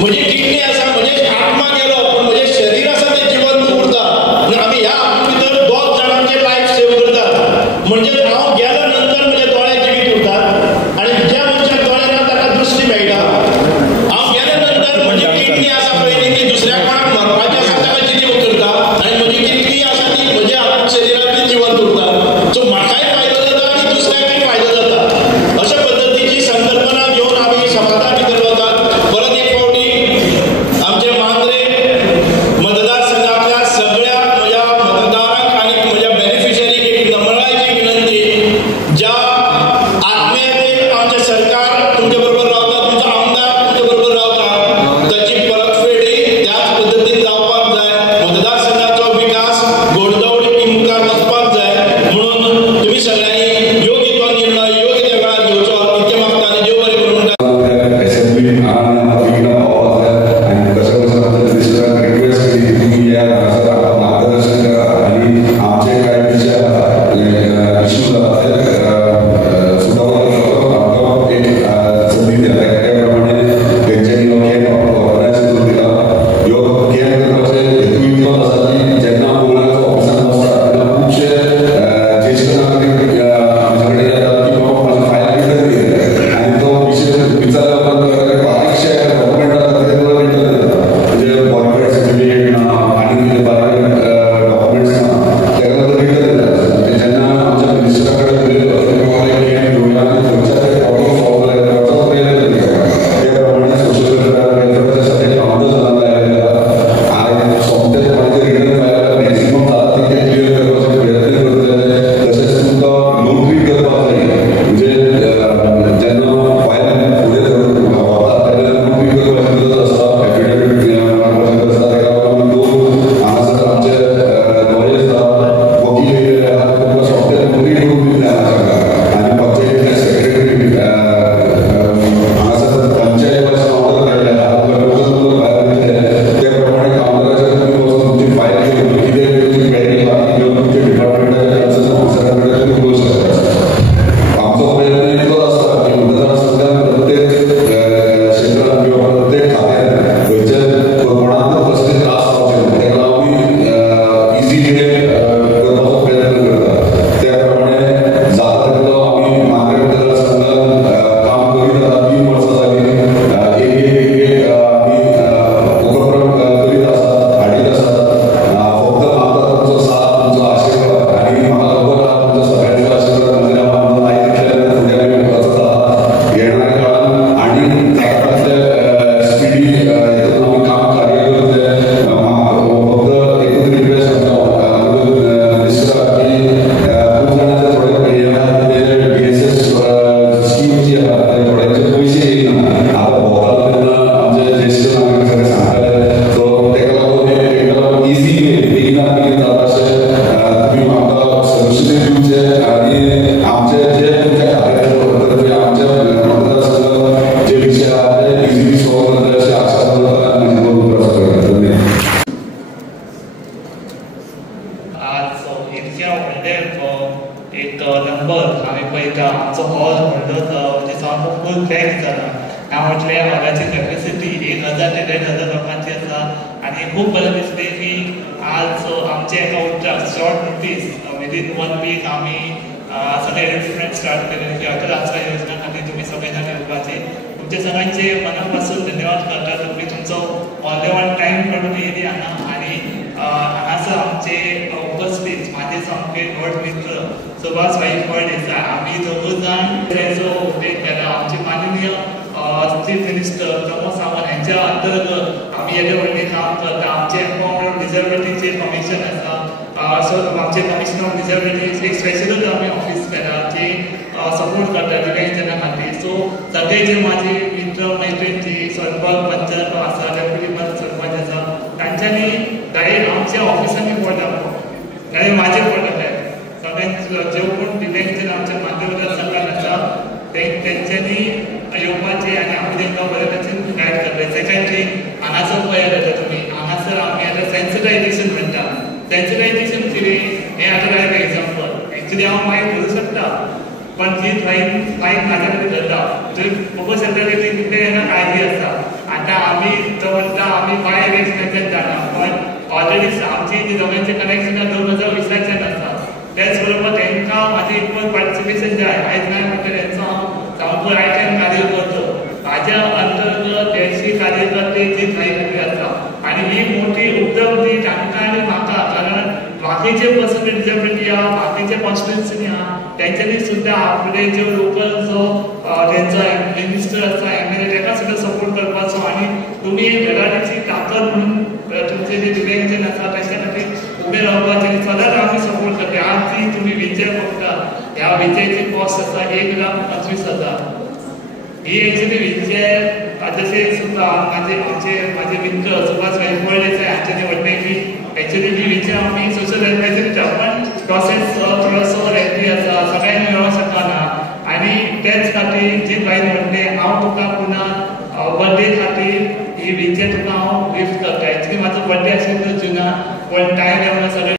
म्हजी किडनी आसा, म्हजे आत्मा गेलो पण म्हजें शरीर आसा तें जिवंत उरता. आनी आमी ह्या भितर 2 जाणांचे लायफ सेव करतात. म्हणजे हांव गेल्या नंतर म्हजे दोळे जिवीत उरतात आनी ज्या मनशाक दोळे ना ताका दृश्टी मेळटा. हांव गेल्या नंतर म्हजी किडनी आसा पळय ती दुसऱ्या कोणाक मरपाचें आसा ताका जितीव करता आनी म्हजी किडनी आसा ती म्हज्या शरिरांत जिवंत उरता. सो म्हाकाय फायदो जाता आनी दुसऱ्याकय फायदो जाता. अशा पद्दतीची संकल्पना घेवन आमी समाजा भितर वतात. परत एक फावटी आमचे मांद्रे मतदारसंघातल्या सगळ्या म्हज्या मतदारांक आनी म्हज्या बेनिफिशरीक एक नम्रतायेची विनंती. ज्या आत्मीयतेन आमचें सरकार तुमचे बरोबर रावता, तुमचो आमदार तुमचे बरोबर रावता, ताची परतफेड त्याच पद्दतीन जावपाक जाय. मतदारसंघाचो विकास घोडदौड मुखार वचपाक जाय म्हणून तुमी सगळ्यांनी योग्य तो निर्णय योग्य त्या वेळार घेवचो इतकें मागता आनी देव बरें करूं म्हणटा. असेंब्ली आणि कसं कसं रिक्वेस्ट केली तुम्ही या मार्गदर्शन करा आणि आमचे काही विषय इश्यूज सुद्धा एक संधी दिला त्याप्रमाणे त्यांच्यानी ऑर्गनायझ करून दिला. योग केअर करपाचे हेतू इतलो आसा की जेन्ना मुलांच्या ऑफिसान बसता तेन्ना खुबशे ज्येष्ठ नागरीक आमचे कडेन येतात की बाबा म्हाजो फायल कितें दी आनी तो विशय विचारल्या उपरांत बारीकशे डॉक्युमेंट आसा ते रिटर्न येता. म्हणजे बॉयकॉट सर्टिफिकेट ना आनी बारीक डॉक्युमेंट्स ना तेका रिटर्न येता. जेन्ना आमच्या मिनिस्टरा कडेन उलयलो केअर घेवया आनी थंयच्या ते प्रॉब्लम सॉल्व करपाचो प्रयत्न केला. ते प्रमाणे सोशल वेलफेअरचे सगळे काउंटर जावन लायले आनी सोमतेच म्हाजे रिटर्न फायल मॅक्सिमम जाता तितके क्लियर करपाचो प्रयत्न करतले. तशेंच तुमकां नोंदणी करपाक जाय. म्हणजे जेन्ना फायल फुडें वता तेन्ना नोंदणी करपाची गरज आसता. एफिडेविट मारपाची गरज आसता. तेका लागून 2 हांगासर आमचे लॉयर्स आसा, वकील आसा, तुमकां सोमते नोंदणी करून दितले हांगासर आनी पंचायतीचे सेक्रेटरी हांगासर पंचायत भाशेन ऑर्डर काडले आहा. लोकल भायर दितले ते प्रमाणे काउंटराचेर तुमी वचून तुमची फायल घेवन कितें तुमची पेंडींग आहा ती घेवन तुमच्या डिपार्टमेंटाच्या कन्सर्न ऑफिसरा कडेन तुमी उलोवंक शकता. आमचो प्रयत्न इतलोच आसता की मतदारसंघात प्रत्येक क्षेत्रांत किंवा प्रत्येक खात्यात खंयचे कोणाक कसले त्रास जावचे न्हू तेका आमी इझी वे करपाचो प्रयत्न करता. त्या प्रमाणे जाता तितलो आमी मांद्रे मतदारसंघात काम करीत आसा. 3 वर्सां जालीं एक आमी उपक्रम करीत आसात, हाडीत आसात. फक्त म्हाका तुमचो साथ, तुमचो आशिर्वाद आनी म्हाका खबर आहा तुमचो सगळ्यांचो आशिर्वाद नासल्यार म्हाका आयज फुडें आमी वचत आहा. येणाऱ्या काळान आनी जाता तितले स्पिडी हेतून आमी काम कार्य करतले. फक्त एकूच रिक्वेस्ट आमच्या मिनिस्टराक की खूब जाणांचे थोडे येयला ते BSS स्कीम जी आसा ते थोड्यांचे पयशे येयना. आतां भोंवतालो तेन्ना आमचे ज्येश्ठ नागरीक सगळे सांगताले. सो तेका लागून इझी वे बेगिना बेगीन जाता अशें तुमी म्हाका सजेशन दिवचें आनी आमचे जे तुमच्या खात्यातर्फे आमच्या मतदारसंघात जे विशय आहा ते इझिली सॉल्व जातले अशी आशा दवरता आनी म्हाजी दोन प्रस्ताव करता. आज इतक्या व्हडले एक नंबर आमी पळयता. आमचो हॉल म्हणटच म्हणजे सामको फूल पॅक जाला. हांव म्हटलें हॉलाची कॅपेसिटी 1000 ते 1500 लोकांची आसा आनी खूब बरें दिसलें की आज आमचे एका उठ्ठाक शॉर्ट नोटीस विदीन 1 वीक आमी सगळे एडवर्टिजमेंट स्टार्ट केले की अटल आस्था योजना खातीर तुमी सगळे जाण येवपाचे. तुमचे सगळ्यांचे मना पासून धन्यवाद करता. तुमी तुमचो मौल्यवान टायम काडून येयली हांगा आनी हांगासर आमचे उपस्थित म्हाजे सामके व्हड मित्र सुभाष भाई फळदेसाय आमी दोगूय जाण तेचो उपेग केला. आमचे माननीय चीफ मिनिस्टर प्रमोद सावंत हांच्या अंतर्गत आमी येदे व्हडलें काम करता. आमचे एम्पावरमेंट डिसेबिलिटीचे कमिशन आसा. सो आमचे कमिशन ऑफ डिसेबिलिटीज एक स्पेशलूच आमी ऑफिस केला जे सपोर्ट करता दिव्यांग जाणां खातीर. सो सगळे जे म्हाजे मित्र मैत्रीण जी सरपंच पंचायत आसा, डेप्युटी सरपंच आसा तांच्यांनी डायरेक्ट आमच्या ऑफिसांनी फोन दाखलो. डायरेक्ट म्हाजे फोन दाखले. सगळ्यांक जे कोण दिव्यांग जाण आमच्या मांद्रे मतदारसंघात आसा तेंच्यांनी येवपाचें आनी आमी तांकां बरे तरेन गायड करतले. सेकंडली हांगासर पळयत येता तुमी हांगासर आमी आतां सेन्सिटायझेशन म्हणटा. सेन्सिटायझेशन कितें हें आतां एक एग्जांपल. एक्चुली हांव मायक धरूं शकता पण जी मायक म्हाज्या कडेन धरता थंय फोकस सेंटर कितें तांकां काळजी आसता. आतां आमी तो म्हणटा आमी बाय रेक्समेंटन जाणा पण ऑलरेडी आमची जी दोगांचे कनेक्शन 2020 आसा त्याच बरोबर तांकां म्हाजी इक्वल पार्टिसिपेशन जाय आयज काय म्हणटा तेंचो हांव सामको आयटम कार्य करतो हाज्या अंतर्गत 150 कार्यकर्ते जी थंय खातीर आसा आनी ही मोठी उपलब्धी तांकां आनी म्हाका कारण बाकीचे पर्सन डिसेबिलिटी आहा बाकीचे कॉन्स्टिट्युएन्सी आहा त्यांच्यानी सुद्धा आपले जे लोकल जो त्यांचा मिनिस्टर आसा एमएलए ताका सुद्धा सपोर्ट करपाचो आणि तुम्ही एक घराण्याची ताकद म्हणून तुमचे जे दिव्यांगजन आसा त्यांच्या खातीर उबे रावपाचे सदांच आमी सपोर्ट करता आज जी तुम्ही विजय बघता ह्या विजयाची कॉस्ट आसा 1,25,000 ही एक्चुअली विजय जसे सुद्धा माझे मित्र सुभाष गायकवाड हांच्या निवडणुकी एक्चुअली ही विजय आम्ही सोशल वेलफेअरची पण प्रोसेस थोडंसं रेडी आसा सगळ्यांनी मेळोंक शकना आणि त्याच खातीर जी बाई म्हणले हांव तुका पुन्हा बर्थडे खातीर ही विजय तुका हांव गिफ्ट करता एक्चुअली म्हाजो बर्थडे आशिल्लो जुना पण टायम येवना सगळे